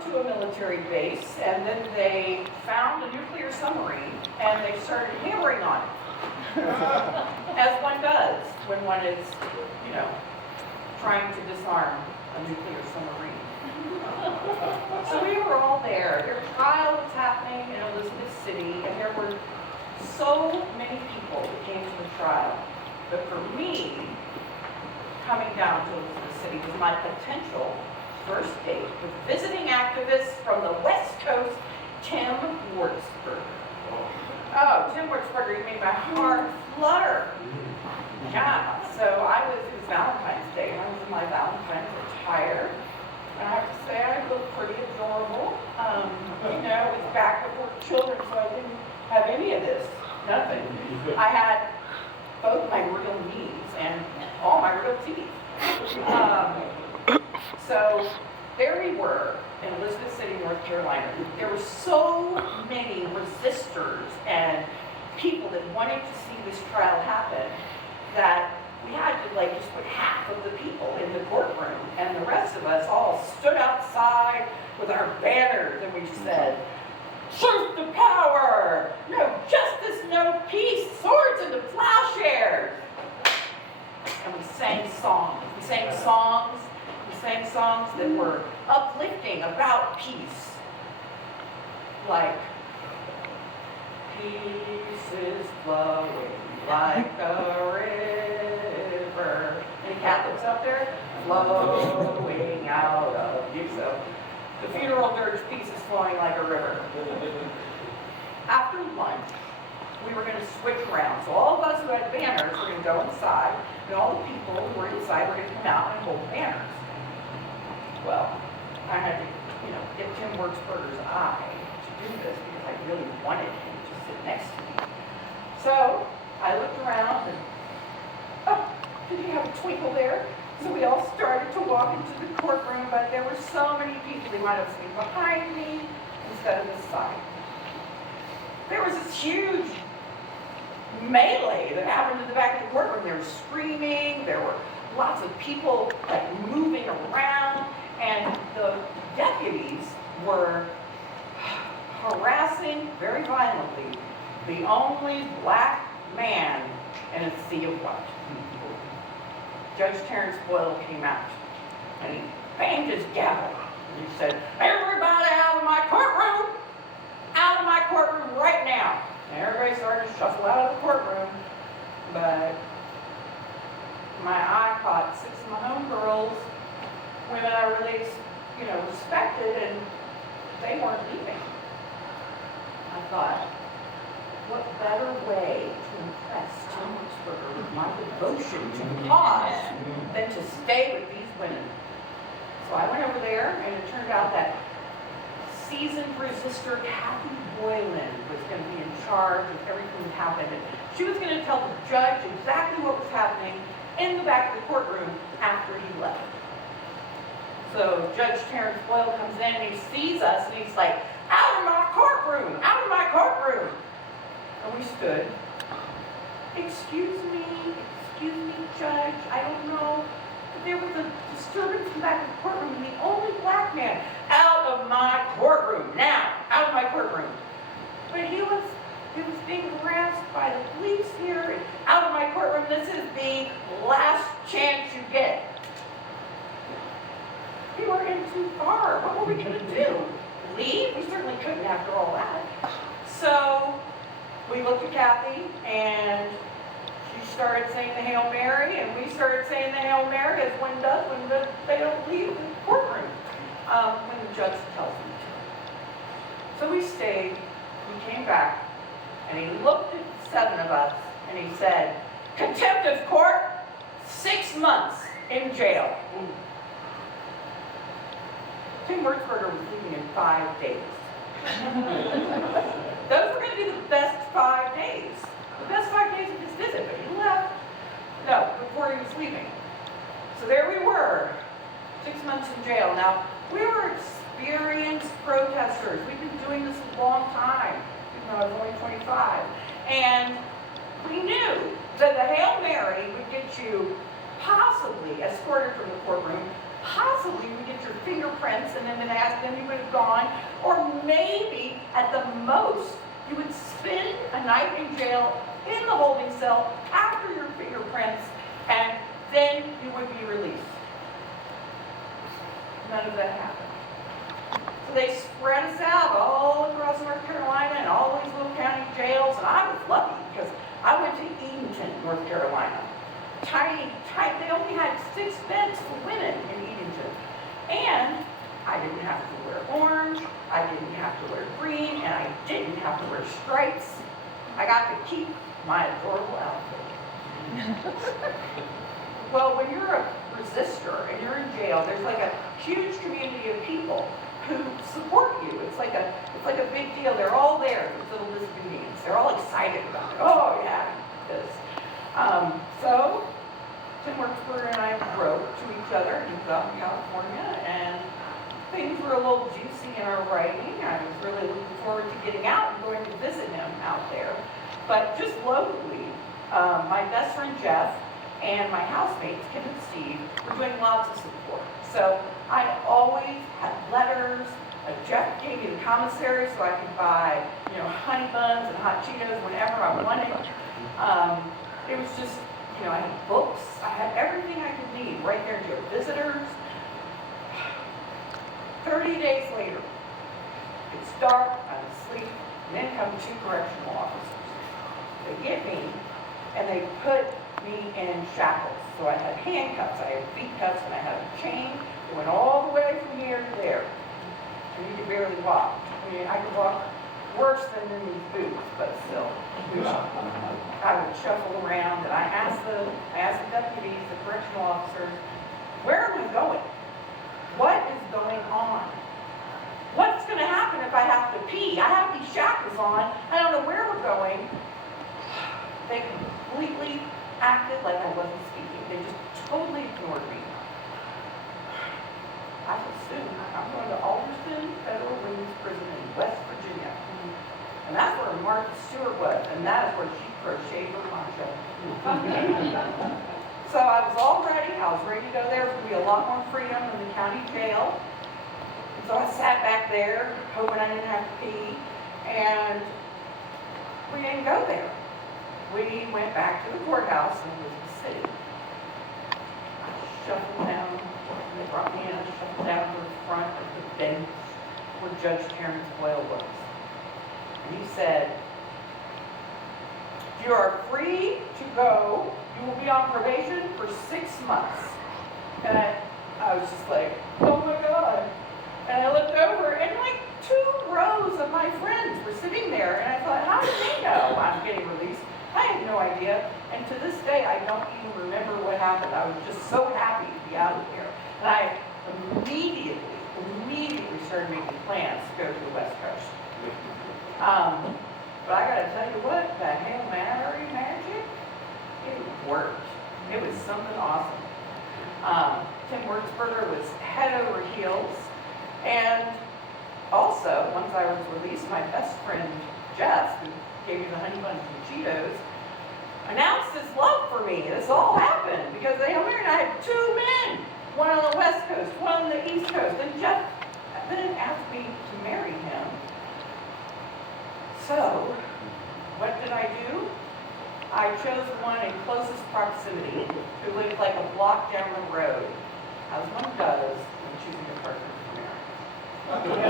over to a military base, and then they found a nuclear submarine, and they started hammering on it, as one does when one is, you know, trying to disarm a nuclear submarine. So we were all there. Their trial was happening in Elizabeth City, and there were so many people who came to the trial. But for me, coming down to Elizabeth City was my potential first date with visiting activist from the West Coast, Tim Wurtzberger. Oh, Tim Wurtzberger, you made my heart flutter. Yeah, so it was Valentine's Day, and I was in my Valentine's attire. And I have to say, I looked pretty adorable. You know, it was back before children, so I didn't have any of this, nothing. I had both my real knees and all my real teeth. So there we were in Elizabeth City, North Carolina. There were so many resistors and people that wanted to see this trial happen that we had to like just put half of the people in the courtroom, and the rest of us all stood outside with our banners, and we said, "Truth to power! No justice, no peace! Swords into plowshares!" And we sang songs. We sang songs that were uplifting about peace. Like, peace is flowing like a river. Any Catholics out there? Flowing out of you. So the funeral dirge, peace is flowing like a river. After lunch, we were going to switch around. So all of us who had banners were going to go inside, and all the people who were inside were going to come out and hold banners. Well, I had to, you know, get Tim Wurtzberger's eye to do this because I really wanted him to sit next to me. So I looked around and, oh, did he have a twinkle there? So we all started to walk into the courtroom, but there were so many people, they might have seen behind me instead of this side. There was this huge melee that happened in the back of the courtroom. They were screaming, there were lots of people like moving around, and the deputies were harassing very violently the only black man in a sea of white. Judge Terrence Boyle came out, and he banged his gavel, and he said, "Everybody out of my courtroom! Out of my courtroom right now!" And everybody started to shuffle out of the courtroom, but my eye caught 6 of my homegirls, women I really, you know, respected, and they weren't leaving. I thought, what better way to impress Tim Wurtzberger with my devotion to the cause than to stay with these women? So I went over there, and it turned out that seasoned resistor Kathy Boylan was going to be in charge of everything that happened. And she was going to tell the judge exactly what was happening in the back of the courtroom after he left. So Judge Terrence Boyle comes in, and he sees us, and he's like, "Out of my courtroom! Out of my courtroom!" And we stood. Excuse me, Judge, I don't know. But there was a disturbance in the back of the courtroom, and the only black man, out of my courtroom, now, out of my courtroom. But he was being harassed by the police here, and out of my courtroom, this is the last chance you get. We were in too far. What were we going to do? Leave? We certainly couldn't after all that. So we looked at Kathy, and she started saying the Hail Mary, and we started saying the Hail Mary, as one does when they don't leave the courtroom, when the judge tells them to. So we stayed, we came back, and he looked at 7 of us, and he said, "Contempt of court, 6 months in jail." Tim Wurtzberger was leaving in 5 days. Those were going to be the best 5 days. The best 5 days of his visit, but he left, no, before he was leaving. So there we were, 6 months in jail. Now, we were experienced protesters. We've been doing this a long time, even though I was only 25. And we knew that the Hail Mary would get you possibly escorted from the courtroom possibly you would get your fingerprints and then you would have gone, or maybe at the most you would spend a night in jail in the holding cell after your fingerprints, and then you would be released. None of that happened. So they spread us out all across North Carolina and all these little county jails, and I was lucky because I went to Edenton, North Carolina. Tiny, they only had 6 beds for women in Edenton. And I didn't have to wear orange, I didn't have to wear green, and I didn't have to wear stripes. I got to keep my adorable outfit. Well, when you're a resistor and you're in jail, there's like a huge community of people who support you. It's like a big deal. They're all there, these little disobedience. They're all excited about it. Oh yeah, this. So Tim Werksberger and I wrote to each other in Southern California, and things were a little juicy in our writing. I was really looking forward to getting out and going to visit him out there. But just locally, my best friend Jeff and my housemates, Kim and Steve, were doing lots of support. So I always had letters. Jeff gave me the commissary so I could buy, honey buns and hot Cheetos whenever I wanted. It was just, I had books. I had everything I could need right there to visitors. 30 days later, it's dark, I'm asleep, and in come 2 correctional officers. They get me, and they put me in shackles. So I had handcuffs, I had feet cuffs, and I had a chain that went all the way from here to there. And you could barely walk. I could walk worse than in these boots, but still. I would shuffle around, and I asked the deputies, the correctional officers, where am I going? What is going on? What's going to happen if I have to pee? I have these shackles on. I don't know where we're going. They completely acted like I wasn't speaking. They just totally ignored me. I assumed I'm going to Alderson Federal Women's Prison in West Virginia. And that's where Martha Stewart was, and that is where she crocheted her poncho. So I was all ready. I was ready to go there. There was going to be a lot more freedom in the county jail. And so I sat back there, hoping I didn't have to pee, and we didn't go there. We went back to the courthouse in Elizabeth City. I shuffled down, and they brought me in, I shuffled down to the front of the bench where Judge Terrence Boyle was. And he said, you are free to go. You will be on probation for 6 months. And I was just like, oh my God. And I looked over, and like 2 rows of my friends were sitting there, and I thought, how did they know I'm getting released? I had no idea, and to this day, I don't even remember what happened. I was just so happy to be out of there. And I immediately started making plans to go to the West Coast. But I gotta tell you what, that Hail Mary magic, it worked. It was something awesome. Tim Werksberger was head over heels, and also, once I was released, my best friend, Jeff, who gave me the honey buns and Cheetos, announced his love for me. This all happened because they married. I had 2 men, one on the West Coast, one on the East Coast, and Jeff then asked me to marry him. So, what did I do? I chose one in closest proximity who lived like a block down the road, as one does when choosing a partner for marriage.